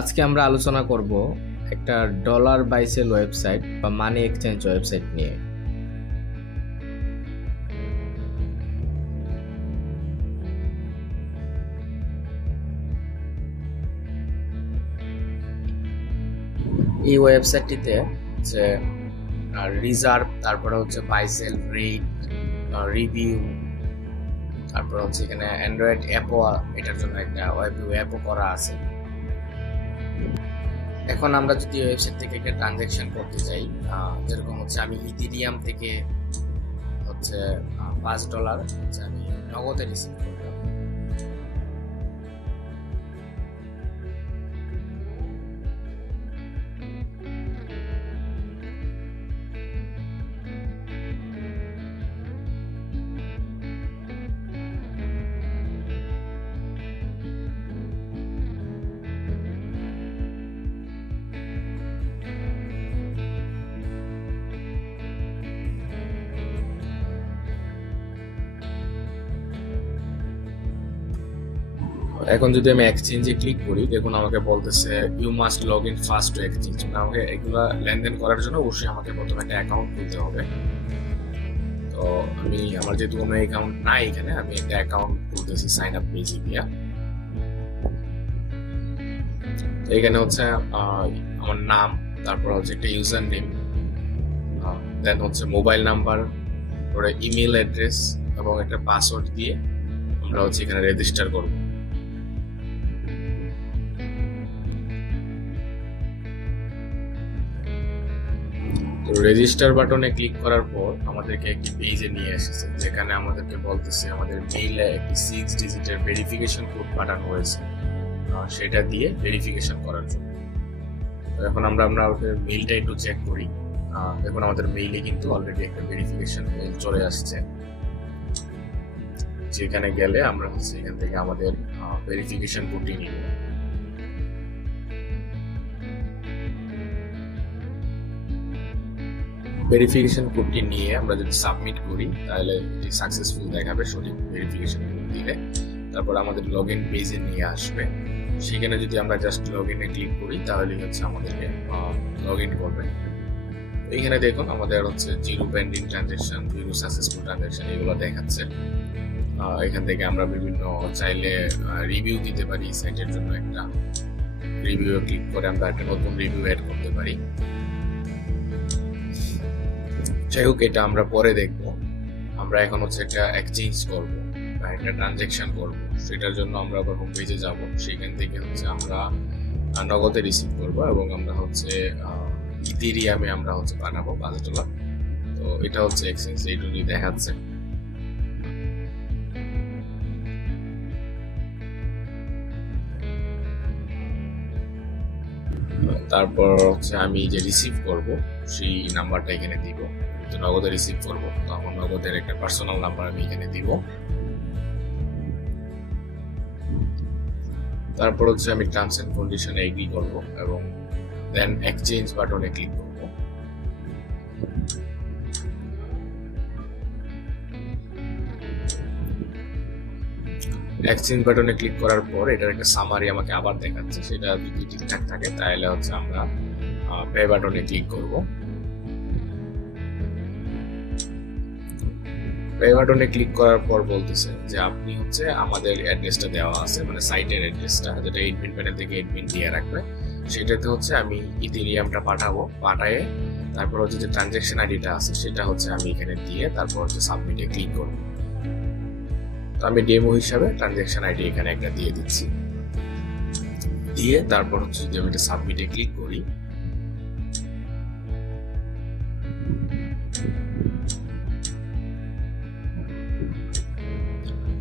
আজকে আমরা আলোচনা করব একটা ডলার বাইসেল ওয়েবসাইট বা মানি এক্সচেঞ্জ ওয়েবসাইট নিয়ে। এই ওয়েবসাইটটিতে হচ্ছে রিজার্ভ, তারপরে হচ্ছে বাইসেল রেট, রিভিউ, তারপর হচ্ছে এখানে অ্যান্ড্রয়েড অ্যাপও, এটার জন্য একটা অ্যাপও করা আছে। এখন আমরা যদি ওয়েবসাইট থেকে একটা ট্রানজ্যাকশন করতে চাই, যেরকম হচ্ছে আমি ইথেরিয়াম থেকে হচ্ছে $5 হচ্ছে আমি নগদে রিসিভ করব। এখন যদি আমি এক্সচেঞ্জে ক্লিক করি, দেখুন আমাকে বলতেছে you must log in first to exchange. মানে আমাকে এগুলা লেনদেন করার জন্য অবশ্যই আমাকে প্রথমে একটা অ্যাকাউন্ট খুলতে হবে। তো আমি আমার যেহেতু কোনো অ্যাকাউন্ট নাই এখানে, আমি একটা অ্যাকাউন্ট খুলতেছি সাইন আপ পেজে গিয়া। তো এখানে হচ্ছে আমার নাম, তারপর হচ্ছে একটা ইউজার নেম, দেন হচ্ছে মোবাইল নাম্বার, পরে ইমেল অ্যাড্রেস এবং একটা পাসওয়ার্ড দিয়ে আমরা হচ্ছে এখানে রেজিস্টার করব। তো রেজিস্টার বাটনে ক্লিক করার পর আমাদেরকে একটি পেজে নিয়ে এসেছে, যেখানে আমাদেরকে বলতেছে আমাদের মেইলে একটি 6 ডিজিটের ভেরিফিকেশন কোড পাঠানো হয়েছে, সেটা দিয়ে ভেরিফিকেশন করার জন্য। তো এখন আমরা আমাদের মেইলটা একটু চেক করি। দেখুন আমাদের মেইলে কিন্তু অলরেডি একটা ভেরিফিকেশন মেইল চলে আসছে, যেখানে গেলে আমরা হচ্ছে এখান থেকে আমাদের ভেরিফিকেশন কোডটি নিব। ভেরিফিকেশন কোডটি নিয়ে আমরা যদি সাবমিট করি তাহলে এটি সাকসেসফুল দেখাবে, সঠিক ভেরিফিকেশন কোড দিলে। তারপর আমাদের লগ ইন পেজে নিয়ে আসবে, সেখানে যদি আমরা জাস্ট লগ ইনে ক্লিক করি তাহলে হচ্ছে আমাদেরকে লগ ইন করবে। এইখানে দেখুন আমাদের হচ্ছে zero pending transaction, zero successful transaction এগুলো দেখাচ্ছে। এখান থেকে আমরা বিভিন্ন চাইলে রিভিউ দিতে পারি, সাইটের জন্য একটা রিভিউ ক্লিক করে আমরা একটা নতুন রিভিউ অ্যাড করতে পারি। যাই হোক, এটা আমরা পরে দেখব। আমরা এখন হচ্ছে একটা এক্সচেঞ্জ করব বা একটা ট্রানজেকশন করব, সেটার জন্য আমরা আবার হোম পেজে যাব। সেখান থেকে হচ্ছে আমরা নগদে রিসিভ করব এবং আমরা হচ্ছে ইথেরিয়ামে আমরা হচ্ছে পাঠাবো $5। তো এটা হচ্ছে এক্সচেঞ্জ রেটই দেখাচ্ছে। তারপর হচ্ছে আমি যে রিসিভ করব সেই নাম্বারটা এখানে দিব। তো নগদে রিসিভ করব, তখন নগদের একটা পার্সোনাল নাম্বার আমি এখানে দিব। তারপর হচ্ছে আমি টার্মস এন্ড কন্ডিশনে এগ্রি করব এবং দেন এক্সচেঞ্জ বাটনে ক্লিক করব। এক্সচেঞ্জ বাটনে ক্লিক করার পর এটার একটা সামারি আমাকে আবার দেখাচ্ছে, সেটা যদি ঠিকঠাক থাকে তাহলে হচ্ছে আমরা পে বাটনে ক্লিক করব। পে বাটনে ক্লিক করার পর বলতেছে যে আপনি হচ্ছে আমাদের অ্যাড্রেসটা দেওয়া আছে, মানে সাইটের অ্যাড্রেসটা যেটা এডমিন প্যানেল থেকে এডমিন দিয়ে রাখবে, সেটাতে হচ্ছে আমি ইথেরিয়ামটা পাঠাবো। পাঠায়ে তারপর হচ্ছে যে ট্রানজ্যাকশন আইডিটা আছে সেটা হচ্ছে আমি এখানে দিয়ে তারপর হচ্ছে সাবমিটে ক্লিক করব। তো আমি ডেমো হিসাবে ট্রানজ্যাকশন আইডি এখানে একটা দিয়ে দিচ্ছি, দিয়ে তারপর হচ্ছে যদি আমি এটা সাবমিটে ক্লিক করি,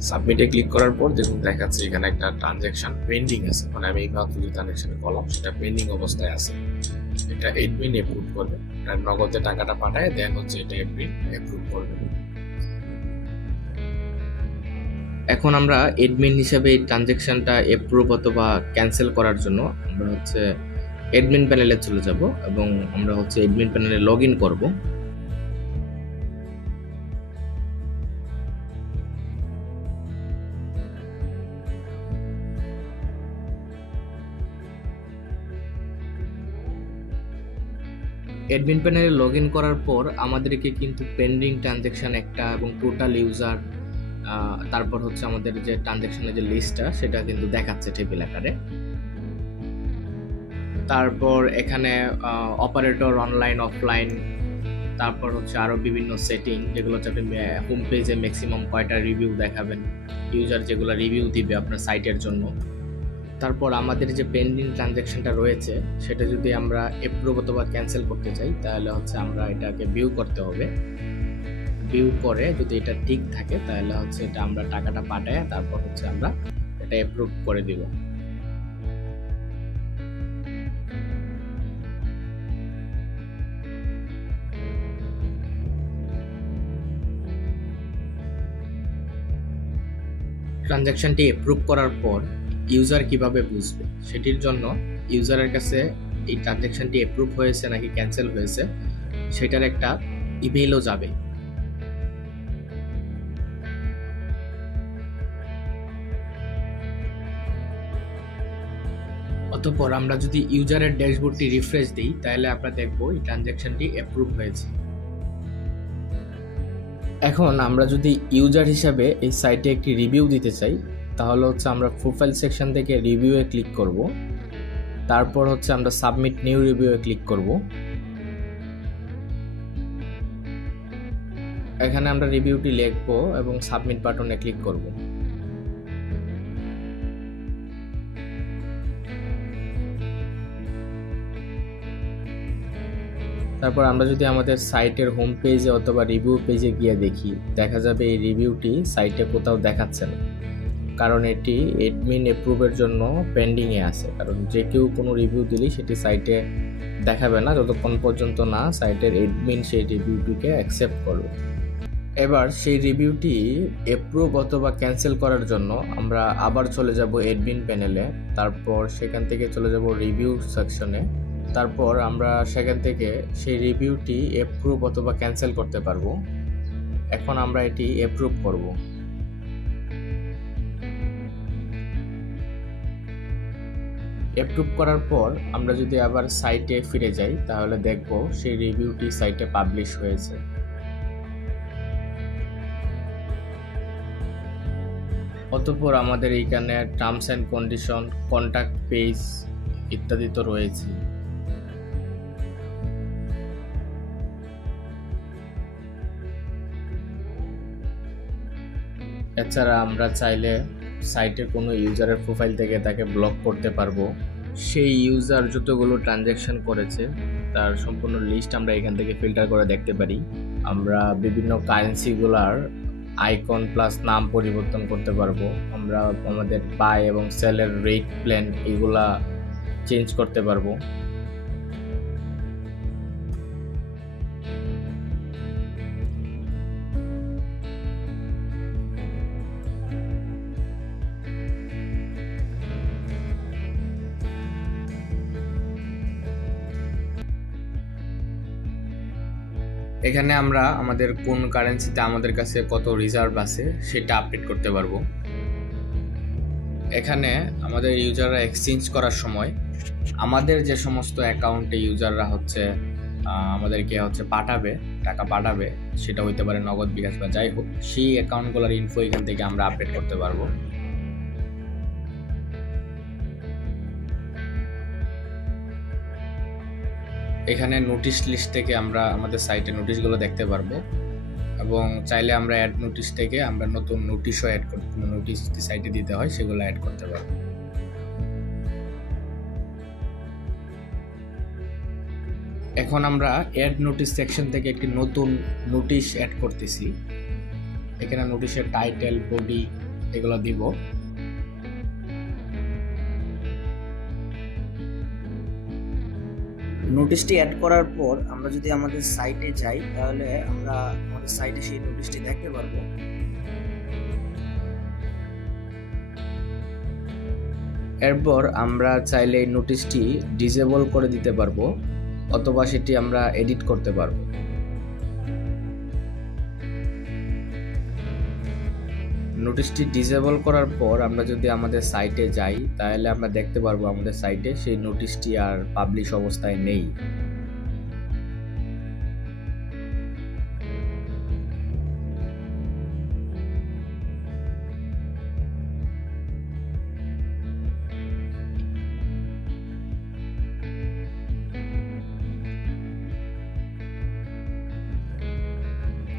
সাবমিটে ক্লিক করার পর দেখুন দেখাচ্ছে এখানে একটা ট্রানজ্যাকশন পেন্ডিং আছে, মানে আমি এইমাত্র যে ট্রানজ্যাকশনে করলাম সেটা পেন্ডিং অবস্থায় আছে। এটা এডমিন অ্যাপ্রুভ করবে, নগদে টাকাটা পাঠায় দেন হচ্ছে এটা এডমিন অ্যাপ্রুভ করবে। এখন আমরা এডমিন হিসেবে এই ট্রানজ্যাকশনটা অ্যাপ্রুভ অথবা ক্যান্সেল করার জন্য আমরা হচ্ছে এডমিন প্যানেলে চলে যাব এবং আমরা হচ্ছে এডমিন প্যানেলে লগ ইন করবো। অ্যাডমিন প্যানেলে লগ ইন করার পর আমাদেরকে কিন্তু পেন্ডিং ট্রানজ্যাকশন একটা এবং টোটাল ইউজার, তারপর হচ্ছে আমাদের যে ট্রানজ্যাকশনের যে লিস্টটা সেটা কিন্তু দেখাচ্ছে টেবিল আকারে। তারপর এখানে অপারেটর অনলাইন অফলাইন, তারপর হচ্ছে আরও বিভিন্ন সেটিং, যেগুলো হচ্ছে আপনি হোম পেজে ম্যাক্সিমাম কয়টা রিভিউ দেখাবেন, ইউজার যেগুলো রিভিউ দিবে আপনার সাইটের জন্য। তারপর আমাদের যে পেন্ডিং ট্রানজ্যাকশনটা রয়েছে সেটা যদি আমরা অ্যাপ্রুভ অথবা ক্যান্সেল করতে চাই, তাহলে হচ্ছে আমরা এটাকে ভিউ করতে হবে। ভিউ করে যদি এটা ঠিক থাকে তাহলে হচ্ছে এটা আমরা টাকাটা পাঠায় তারপর হচ্ছে আমরা এটা অ্যাপ্রুভ করে দিব। ট্রানজ্যাকশনটি অ্যাপ্রুভ করার পর ইউজার কিভাবে বুঝবে, সেটির জন্য ইউজারের কাছে এই ট্রানজ্যাকশনটি অ্যাপ্রুভ হয়েছে নাকি ক্যান্সেল হয়েছে সেটার একটা ইমেইলও যাবে। অতঃপর আমরা যদি ইউজারের ড্যাশবোর্ডটি রিফ্রেশ দিই তাহলে আমরা দেখব এই ট্রানজ্যাকশনটি অ্যাপ্রুভ হয়েছে। এখন আমরা যদি ইউজার হিসাবে এই সাইটে একটি রিভিউ দিতে চাই তাহলে হচ্ছে আমরা প্রোফাইল সেকশন থেকে রিভিউয়ে ক্লিক করব, তারপর হচ্ছে আমরা সাবমিট নিউ রিভিউয়ে ক্লিক করব। এখানে আমরা রিভিউটি লিখব এবং সাবমিট বাটনে ক্লিক করব। তারপর আমরা যদি আমাদের সাইটের হোম পেজে অথবা রিভিউ পেজে গিয়ে দেখি, দেখা যাবে এই রিভিউটি সাইটে কোথাও দেখাচ্ছে না, কারণ এটি অ্যাডমিন অ্যাপ্রুভের জন্য পেন্ডিংয়ে আছে। কারণ যে কেউ কোনো রিভিউ দিলেই সেটি সাইটে দেখাবে না যতক্ষণ পর্যন্ত না সাইটের অ্যাডমিন সেই রিভিউটিকে অ্যাকসেপ্ট করবে। এবার সেই রিভিউটি অ্যাপ্রুভ অথবা ক্যান্সেল করার জন্য আমরা আবার চলে যাব অ্যাডমিন প্যানেলে, তারপর সেখান থেকে চলে যাব রিভিউ সেকশনে, তারপর আমরা সেখান থেকে সেই রিভিউটি অ্যাপ্রুভ অথবা ক্যান্সেল করতে পারবো। এখন আমরা এটি অ্যাপ্রুভ করব। অ্যাপ্রুভ করার পর আমরা যদি আবার সাইটে ফিরে যাই তাহলে দেখব সেই রিভিউটি সাইটে পাবলিশ হয়েছে। অতঃপর আমাদের এইখানে terms and condition, contact page ইত্যাদি তো রয়েছে। এছাড়া আমরা চাইলে সাইটের কোনো ইউজারের প্রোফাইল থেকে তাকে ব্লক করতে পারবো। সেই ইউজার যতগুলো ট্রানজ্যাকশন করেছে তার সম্পূর্ণ লিস্ট আমরা এখান থেকে ফিল্টার করে দেখতে পারি। আমরা বিভিন্ন কারেন্সিগুলার আইকন প্লাস নাম পরিবর্তন করতে পারবো। আমরা আমাদের বাই এবং সেলের রেট প্ল্যান এগুলা চেঞ্জ করতে পারবো। এখানে আমরা আমাদের কোন কারেন্সিতে আমাদের কাছে কত রিজার্ভ আছে সেটা আপডেট করতে পারবো। এখানে আমাদের ইউজাররা এক্সচেঞ্জ করার সময় আমাদের যে সমস্ত অ্যাকাউন্টে ইউজাররা হচ্ছে আমাদেরকে হচ্ছে টাকা পাঠাবে, সেটা হইতে পারে নগদ, বিকাশ বা যাই হোক, সেই অ্যাকাউন্টগুলোর ইনফো এখান থেকে আমরা আপডেট করতে পারবো। এখানে নোটিশ লিস্ট থেকে আমরা আমাদের সাইটে নোটিশগুলো দেখতে পারবো এবং চাইলে আমরা অ্যাড নোটিশ থেকে আমরা নতুন নোটিশও অ্যাড করতে, কোনো নোটিশ যদি সাইটে দিতে হয় সেগুলো অ্যাড করতে পারবো। এখন আমরা অ্যাড নোটিশ সেকশন থেকে একটি নতুন নোটিশ অ্যাড করতেছি। এখানে নোটিশের টাইটেল, বডি এগুলো দিব। নোটিশটি অ্যাড করার পর আমরা যদি আমাদের সাইটে যাই তাহলে আমরা আমাদের সাইটে সেই নোটিশটি দেখতে পারবো। এরপর আমরা চাইলে এই নোটিশটি ডিসেবল করে দিতে পারবো অথবা সেটি আমরা এডিট করতে পারবো। নোটিশটি ডিসেবল করার পর আমরা যদি আমাদের সাইটে যাই তাহলে আমরা দেখতে পারবো আমাদের সাইটে সেই নোটিশটি আর পাবলিশ অবস্থায় নেই।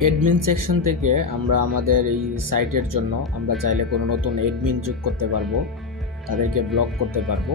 এডমিন সেকশন থেকে আমরা আমাদের এই সাইটের জন্য আমরা চাইলে কোনো নতুন এডমিন যোগ করতে পারবো, তাদেরকে ব্লক করতে পারবো।